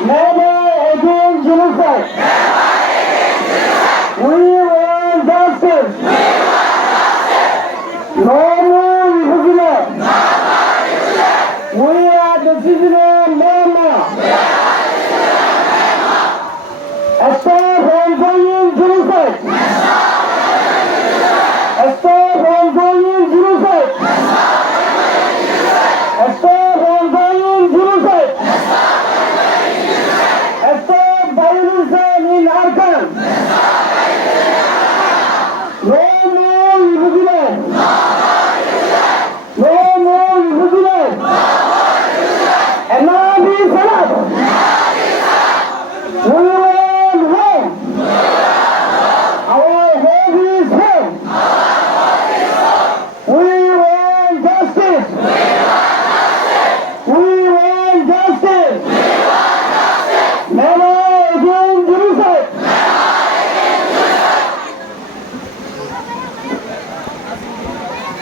Never again genocide. We want justice. No more refugee. We are the citizens of Myanmar. Stop ongoing genocide. Stop ongoing genocide. Stop ongoing genocide. Stop violence in Arkan. No more refugee. No more refugee. Enough is enough. We want home. Our home is home. We want justice. We want justice. Never again genocide.